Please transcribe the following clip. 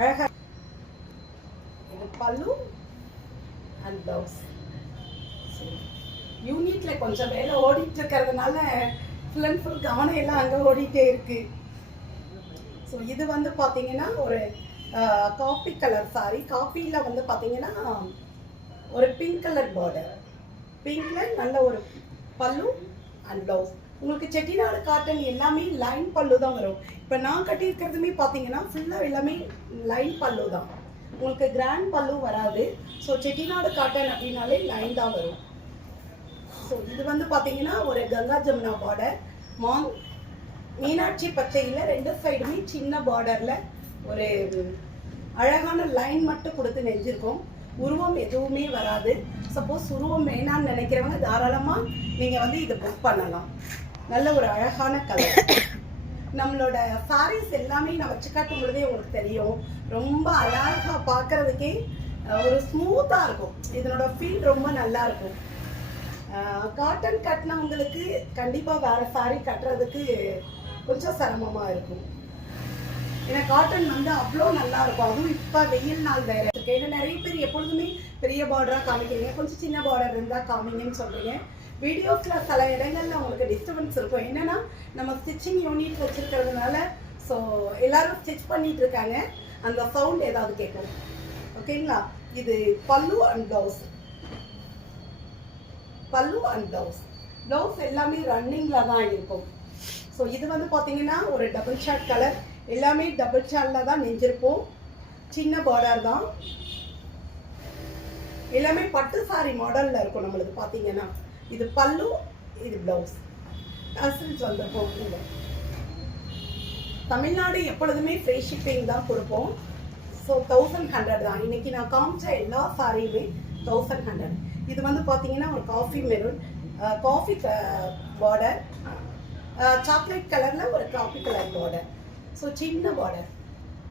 அழகா இது பல்லு அண்ட் ப்ளவுஸ். யூனிட்ல கொஞ்சம் வேலை ஓடிட்டு இருக்கிறதுனால ஃபுல் அண்ட் ஃபுல் கவனம் எல்லாம் அங்கே ஓடிட்டே இருக்கு. ஸோ இது வந்து பார்த்தீங்கன்னா ஒரு காப்பி கலர் சாரி. காப்பியில் வந்து பார்த்தீங்கன்னா ஒரு பிங்க் கலர் பார்டர், பிங்க்ல நல்ல ஒரு பல்லு அண்ட் ப்ளவுஸ். உங்களுக்கு செட்டிநாடு காட்டன் எல்லாமே லைன் பல்லு தான் வரும். இப்போ நான் கட்டியிருக்கிறதுமே பார்த்தீங்கன்னா ஃபுல்லாக எல்லாமே லைன் பல்லு தான், உங்களுக்கு கிராண்ட் பல்லு வராது. ஸோ செட்டிநாடு காட்டன் அப்படின்னாலே லைன் தான் வரும். ஸோ இது வந்து பார்த்தீங்கன்னா ஒரு கங்கா ஜமுனா பார்டர், மீனாட்சி பச்சையில் ரெண்டு சைடுமே சின்ன பார்டரில் ஒரு அழகான லைன் மட்டும் கொடுத்து நெஞ்சிருக்கோம். உருவம் எதுவுமே வராது. சப்போஸ் உருவம் வேணான்னு நினைக்கிறவங்க தாராளமாக நீங்கள் வந்து இதை புக் பண்ணலாம். நல்ல ஒரு அழகான கலர். நம்மளோட சாரீஸ் எல்லாமே நான் வச்சு காட்டும் பொழுதே உங்களுக்கு தெரியும், ரொம்ப அழகாக பார்க்கறதுக்கே ஒரு ஸ்மூத்தாக இருக்கும். இதனோட ஃபீல் ரொம்ப நல்லா இருக்கும். காட்டன் கட்டினவங்களுக்கு கண்டிப்பாக வேறு சாரீ கட்டுறதுக்கு கொஞ்சம் சிரமமாக இருக்கும். ஏன்னா காட்டன் வந்து அவ்வளோ நல்லா இருக்கும். அதுவும் இப்போ வெயில் நாள் வேறு இருக்கு. ஏன்னா நிறைய பேர் எப்பொழுதுமே பெரிய பார்டராக காமிக்கிறீங்க, கொஞ்சம் சின்ன பார்டர் இருந்தால் காமிங்கன்னு சொல்கிறீங்க. வீடியோஸில் சில இடங்களில் உங்களுக்கு டிஸ்டர்பன்ஸ் இருக்கும். என்னென்னா நம்ம ஸ்டிச்சிங் யூனிட் வச்சுருக்கிறதுனால ஸோ எல்லோரும் ஸ்டிச் பண்ணிகிட்டு இருக்காங்க, அந்த சவுண்ட் ஏதாவது கேட்கும். ஓகேங்களா? இது பல்லு அண்ட் ப்ளவுஸ். பல்லு அண்ட் ப்ளவுஸ். ப்ளவுஸ் எல்லாமே ரன்னிங்கில் தான் இருக்கும். ஸோ இது வந்து பார்த்தீங்கன்னா ஒரு டபுள் ஷார்ட் கலர், எல்லாமே டபுள் ஷார்ட்டில் தான் நெஞ்சிருப்போம். சின்ன பார்டர் தான், எல்லாமே பட்டு சாரி மாடலில் இருக்கும். நம்மளுக்கு பார்த்தீங்கன்னா இது பல்லு, இது ப்ளவுஸ். டசல்ஸ் வந்திருப்போம். இல்லை, தமிழ்நாடு எப்பொழுதுமே ஃப்ரீ ஷிப்பிங் தான் கொடுப்போம். ஸோ 1100 தான். இன்னைக்கு நான் காமிச்ச எல்லா சாரியுமே 1100. இது வந்து பார்த்தீங்கன்னா ஒரு coffee maroon, coffee border, chocolate கலரில் ஒரு காஃபி கலர் பார்டர். ஸோ சின்ன பார்டர்.